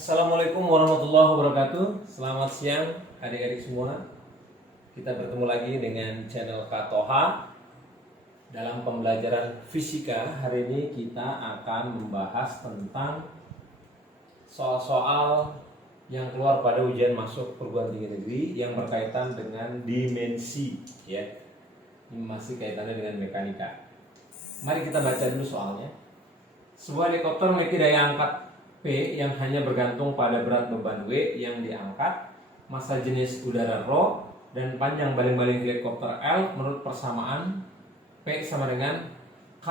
Assalamualaikum warahmatullahi wabarakatuh. Selamat siang adik-adik semua. Kita bertemu lagi dengan channel Katoha. Dalam pembelajaran fisika hari ini kita akan membahas tentang soal-soal yang keluar pada ujian masuk perguruan tinggi negeri yang berkaitan dengan dimensi, ya. Ini masih kaitannya dengan mekanika. Mari kita baca dulu soalnya. Sebuah helikopter memiliki daya angkat P yang hanya bergantung pada berat beban W yang diangkat, massa jenis udara ρ, dan panjang baling-baling helikopter L menurut persamaan P sama dengan K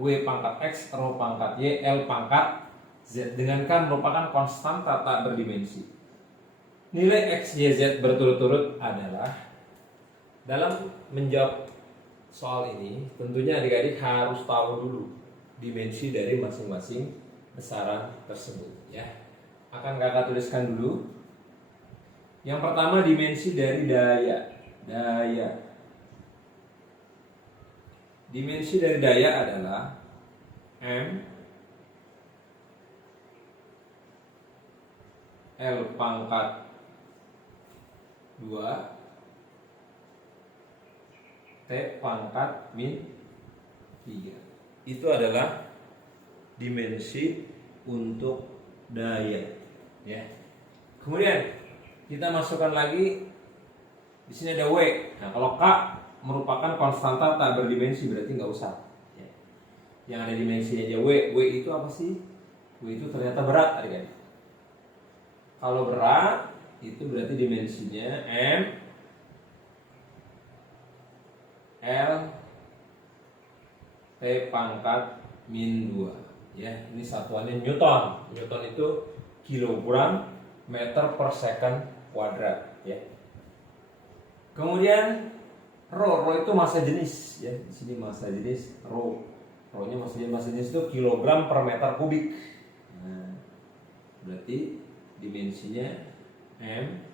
W pangkat X ρ pangkat Y L pangkat Z, dengan K merupakan konstanta tak berdimensi. Nilai X, Y, Z berturut-turut adalah. Dalam menjawab soal ini tentunya adik-adik harus tahu dulu dimensi dari masing-masing besaran tersebut, ya. Akan kakak tuliskan dulu. Yang pertama dimensi dari daya. Dimensi dari daya adalah M L pangkat 2 T pangkat min 3. Itu adalah dimensi untuk daya, ya. Kemudian kita masukkan lagi di sini ada W. Nah, kalau K merupakan konstanta tak berdimensi berarti nggak usah, ya. Yang ada dimensinya aja W. W itu apa sih? W itu ternyata berat, adik-adik. Kalau berat itu berarti dimensinya M L T pangkat min 2, ya. Ini satuannya Newton. Newton itu kilogram meter per second kuadrat, ya. Kemudian ρ itu massa jenis, ya. Di sini massa jenis ρ-nya massa jenis itu kilogram per meter kubik. Nah, berarti dimensinya M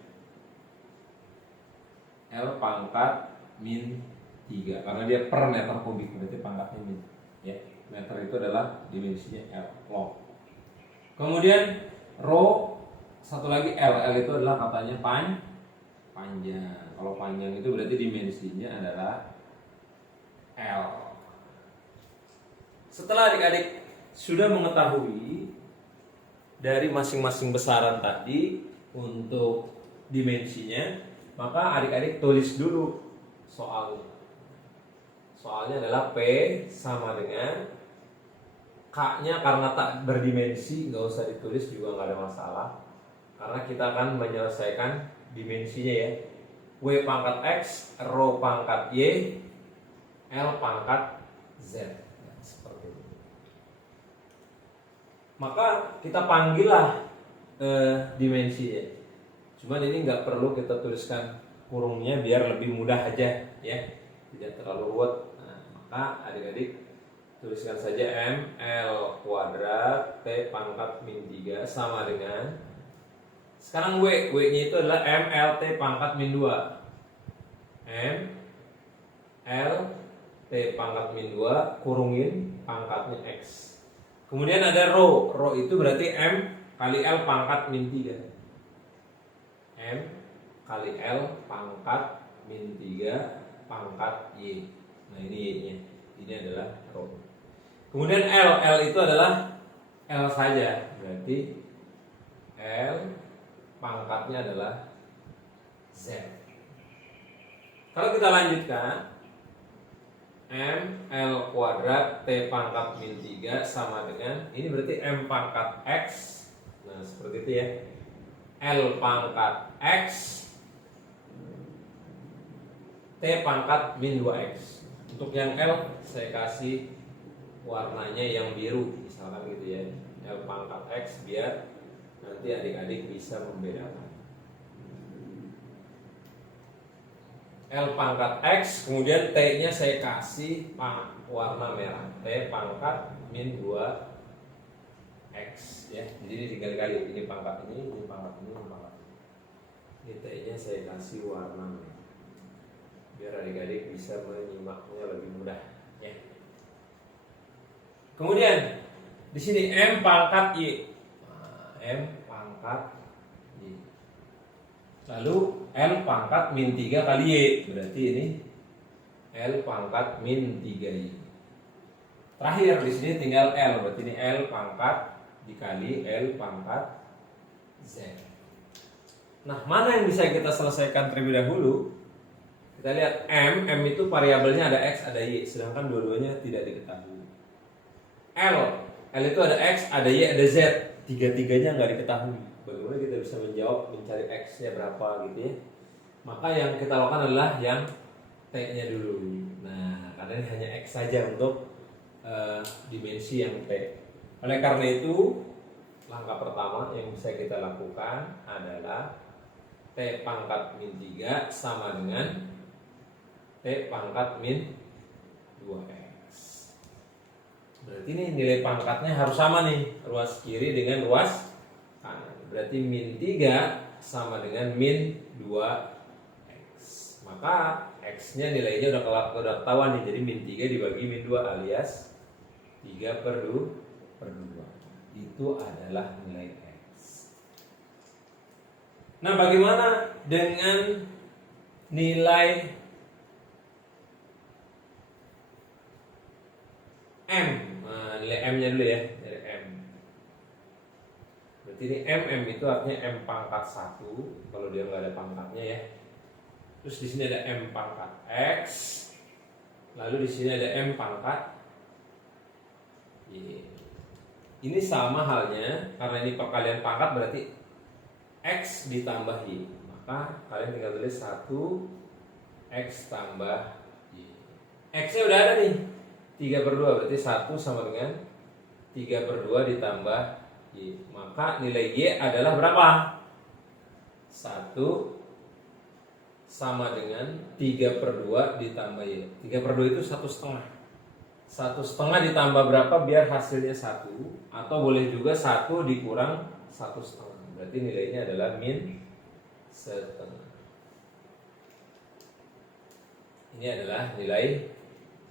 L pangkat min 3 karena dia per meter kubik, berarti pangkatnya min, ya. Meter itu adalah dimensinya L, log. Kemudian ρ, satu lagi L. L itu adalah katanya panjang. Kalau panjang itu berarti dimensinya adalah L. Setelah adik-adik sudah mengetahui dari masing-masing besaran tadi untuk dimensinya, maka adik-adik tulis dulu soalnya. Soalnya adalah P sama dengan K-nya karena tak berdimensi, nggak usah ditulis juga nggak ada masalah, karena kita akan menyelesaikan dimensinya, ya. W pangkat X, ρ pangkat Y, L pangkat Z, ya, seperti itu. Maka kita panggillah dimensinya. Cuman ini nggak perlu kita tuliskan kurungnya biar lebih mudah aja, ya, tidak terlalu ruwet. Nah, maka adik-adik tuliskan saja M L kuadrat T pangkat min 3 sama dengan, sekarang W-nya itu adalah M L T pangkat min 2. M L T pangkat min 2 kurungin pangkatnya X. Kemudian ada ρ itu berarti M kali L pangkat min 3. M kali L pangkat min 3 pangkat Y. Nah, ini Y-nya. Ini adalah ρ. Kemudian L itu adalah L saja, berarti L pangkatnya adalah Z. Kalau kita lanjutkan, M L kuadrat T pangkat min 3 sama dengan, ini berarti M pangkat X. Nah, seperti itu, ya. L pangkat X T pangkat min 2X. Untuk yang L saya kasih warnanya yang biru, misalkan gitu, ya. L pangkat X biar nanti adik-adik bisa membedakan. L pangkat X, kemudian T-nya saya kasih warna merah, T pangkat min 2X, ya. Jadi ini dikali-kali, ini pangkat ini pangkat ini, ini pangkat ini. Ini T-nya saya kasih warna merah biar adik-adik bisa menyimaknya lebih mudah, ya. Kemudian di sini M pangkat Y. Nah, M pangkat pangkat Y. Lalu L pangkat min 3 kali Y. Berarti ini L pangkat min 3Y. Terakhir di sini tinggal L. Berarti ini L pangkat dikali L pangkat Z. Nah, mana yang bisa kita selesaikan terlebih dahulu? Kita lihat M itu variabelnya ada X, ada Y. Sedangkan dua-duanya tidak diketahui. L itu ada X, ada Y, ada Z. Tiga-tiganya nggak diketahui. Bagaimana kita bisa mencari X-nya berapa gitu ya? Maka yang kita lakukan adalah yang T-nya dulu. Nah, karena ini hanya X saja untuk dimensi yang T. Oleh karena itu, langkah pertama yang bisa kita lakukan adalah T pangkat min 3 sama dengan T pangkat min 2X. Berarti ini nilai pangkatnya harus sama nih, ruas kiri dengan ruas kanan. Berarti min 3 sama dengan min 2X. Maka X-nya nilainya udah ketahuan nih, jadi min 3 dibagi min 2 alias 3/2. Itu adalah nilai X. Nah, bagaimana dengan nilai M? Nah, nilai M-nya dulu ya, dari M. Berarti ini M itu artinya M pangkat 1 kalau dia nggak ada pangkatnya ya. Terus di sini ada M pangkat X. Lalu di sini ada M pangkat Y. Ini sama halnya, karena ini perkalian pangkat berarti X ditambah Y. Maka kalian tinggal tulis 1 X tambah Y. X-nya udah ada nih, 3/2 berarti 1 sama dengan 3/2 ditambah Y. Maka nilai Y adalah berapa? 1 sama dengan 3/2 ditambah Y. 3/2 itu 1/2. 1/2 ditambah berapa biar hasilnya 1, atau boleh juga 1 dikurang 1/2. Berarti nilainya adalah min 1/2. Ini adalah nilai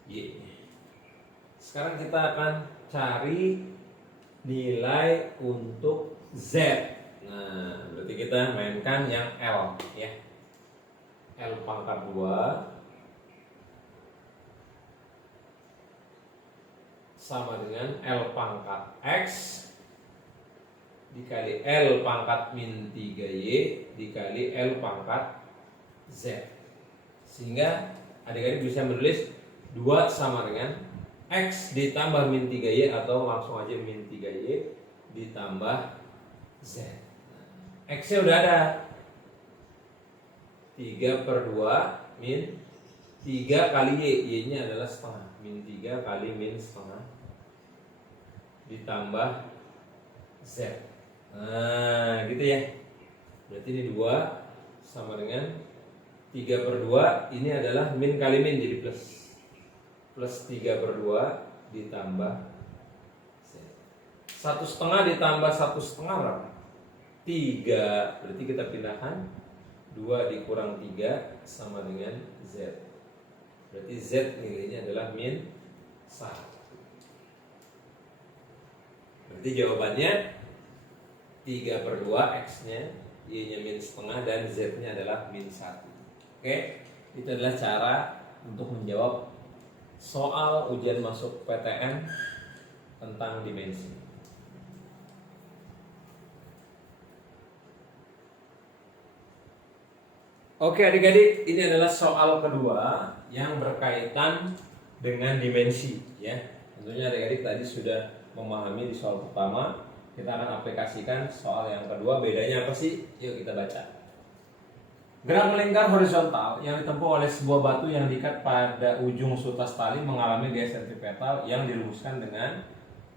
Y. Sekarang kita akan cari nilai untuk Z. Nah, berarti kita mainkan yang L ya. L pangkat 2 sama dengan L pangkat X dikali L pangkat min 3Y dikali L pangkat Z. Sehingga adik-adik bisa menulis 2 sama dengan X ditambah min 3Y atau langsung aja min 3Y ditambah Z. X-nya udah ada, 3/2 min 3 kali Y. Y-nya adalah setengah, min 3 kali min setengah ditambah Z. Nah, gitu ya. Berarti ini 2 sama dengan 3/2. Ini adalah min kali min jadi plus. Plus 3/2 ditambah Z. 1/2 ditambah 1/2 berapa? 3. Berarti kita pindahkan 2 dikurang 3 sama dengan Z. Berarti Z nilainya adalah min 1. Berarti jawabannya 3/2 X-nya, Y-nya min setengah, dan Z-nya adalah min 1. Oke, itu adalah cara untuk menjawab soal ujian masuk PTN tentang dimensi. Oke adik-adik, ini adalah soal kedua yang berkaitan dengan dimensi ya. Tentunya adik-adik tadi sudah memahami di soal pertama. Kita akan aplikasikan soal yang kedua. Bedanya apa sih? Yuk kita baca. Gerak melingkar horizontal yang ditempuh oleh sebuah batu yang diikat pada ujung sutas tali mengalami gaya sentripetal yang dirumuskan dengan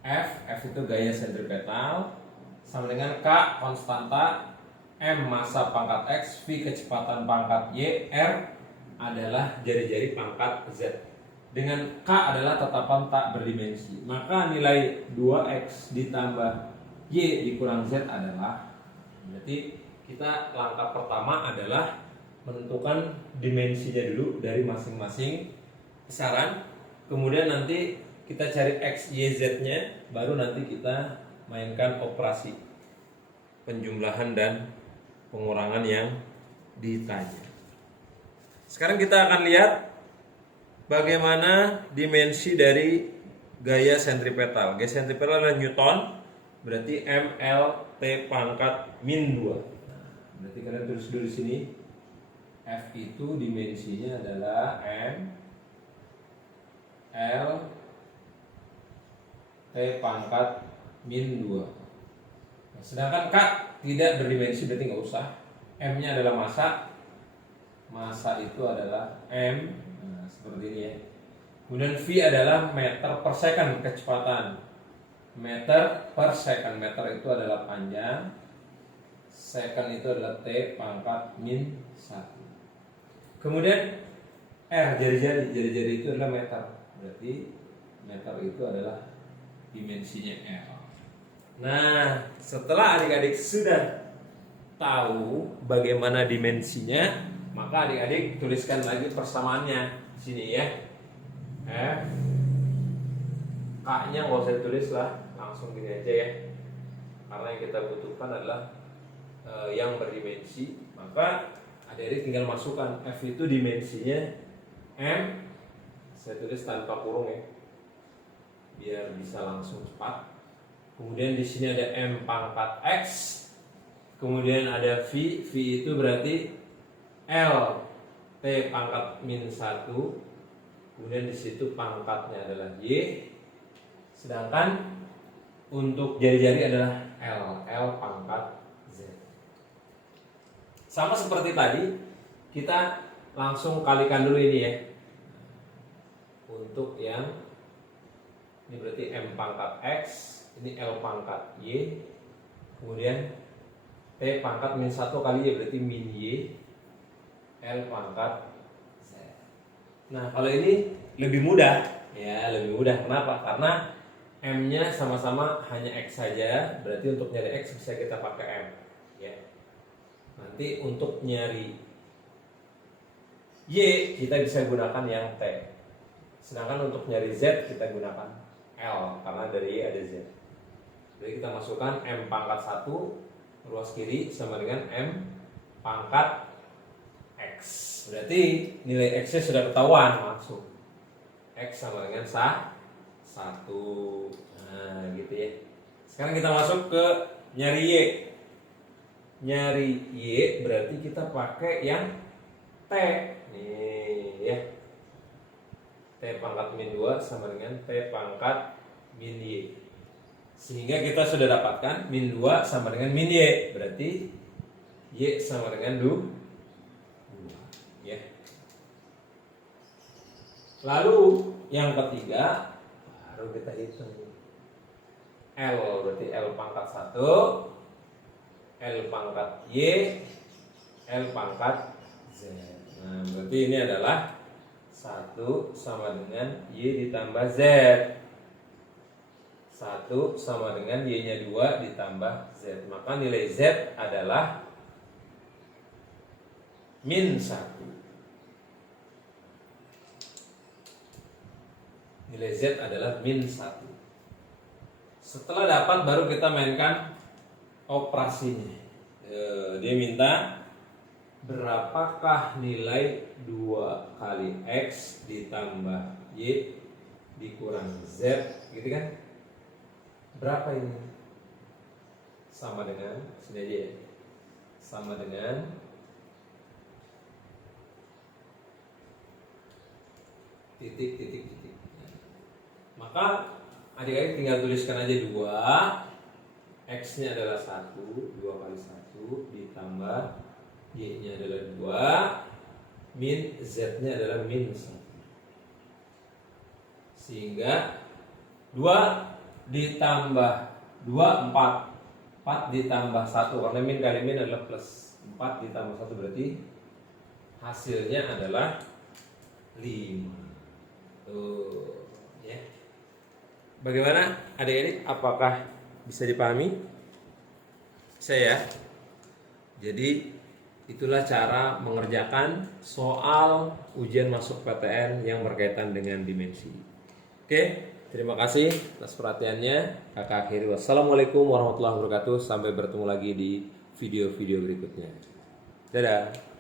F itu gaya sentripetal, sama dengan K konstanta, M massa pangkat X, V kecepatan pangkat Y, R adalah jari-jari pangkat Z. Dengan K adalah tetapan tak berdimensi. Maka nilai 2X ditambah Y dikurang Z adalah, berarti kita langkah pertama adalah menentukan dimensinya dulu dari masing-masing besaran. Kemudian nanti kita cari X, Y, Z-nya, baru nanti kita mainkan operasi. penjumlahan dan pengurangan yang ditanya. Sekarang kita akan lihat bagaimana dimensi dari gaya sentripetal. Gaya sentripetal adalah Newton, berarti MLT pangkat min 2. Berarti kalian tulis dulu di sini. F itu dimensinya adalah M L T pangkat min 2. Nah, sedangkan K tidak berdimensi, berarti nggak usah. M-nya adalah massa. Massa itu adalah M. Nah, seperti ini ya. Kemudian V adalah meter per second, kecepatan. Meter per second. Meter itu adalah panjang. Second itu adalah T pangkat min 1. Kemudian R, jari-jari. Jari-jari itu adalah meter. Berarti meter itu adalah dimensinya L. Nah, setelah adik-adik sudah tahu bagaimana dimensinya, maka adik-adik tuliskan lagi persamaannya di sini ya. K-nya nggak usah tulis lah, langsung gini aja ya. Karena yang kita butuhkan adalah yang berdimensi, maka adik-adik tinggal masukkan F itu dimensinya M. Saya tulis tanpa kurung ya, biar bisa langsung cepat. Kemudian di sini ada M pangkat X. Kemudian ada V. V itu berarti L T pangkat min 1. Kemudian di situ pangkatnya adalah Y. Sedangkan untuk jari-jari adalah L pangkat Z. Sama seperti tadi, kita langsung kalikan dulu ini ya. Untuk yang ini berarti M pangkat X, ini L pangkat Y, kemudian T pangkat min 1 kali Y berarti min Y, L pangkat Z. Nah, kalau ini lebih mudah ya, lebih mudah. Kenapa? Karena M-nya sama-sama hanya X saja, berarti untuk nyari X bisa kita pakai M ya. Nanti untuk nyari Y kita bisa gunakan yang T. Sedangkan untuk nyari Z kita gunakan L, karena dari Y ada Z. Jadi kita masukkan M pangkat 1 ruas kiri sama dengan M pangkat X. Berarti nilai X nya sudah ketahuan langsung. X sama dengan 1. Nah gitu ya. Sekarang kita masuk ke nyari Y. Nyari Y berarti kita pakai yang T. Nih ya. T pangkat min 2 sama dengan T pangkat min Y. Sehingga kita sudah dapatkan min 2 sama dengan min Y. Berarti Y sama dengan 2 ya. Lalu yang ketiga baru kita hitung L, berarti L pangkat 1, L pangkat Y, L pangkat Z. Nah berarti ini adalah 1 sama dengan Y ditambah Z. 1 sama dengan Y nya 2 ditambah Z. Maka nilai Z adalah min 1. Nilai Z adalah min 1. Setelah dapat baru kita mainkan operasinya. Dia minta berapakah nilai 2 kali X ditambah Y dikurang Z, gitu kan? Berapa ini? Sama dengan, sini aja ya. Sama dengan titik. Maka adik-adik tinggal tuliskan aja 2. X nya adalah 1, 2 kali 1 ditambah Y nya adalah 2, min Z nya adalah min 1. Sehingga 2 ditambah 2, 4. 4 ditambah 1, karena min kali min adalah plus. 4 ditambah 1 berarti hasilnya adalah 5. Tuh ya. Bagaimana adik-adik? Apakah bisa dipahami? Saya. Jadi itulah cara mengerjakan soal ujian masuk PTN yang berkaitan dengan dimensi. Oke. Terima kasih atas perhatiannya. Kakak akhiri. Wassalamualaikum warahmatullahi wabarakatuh. Sampai bertemu lagi di video-video berikutnya. Dadah.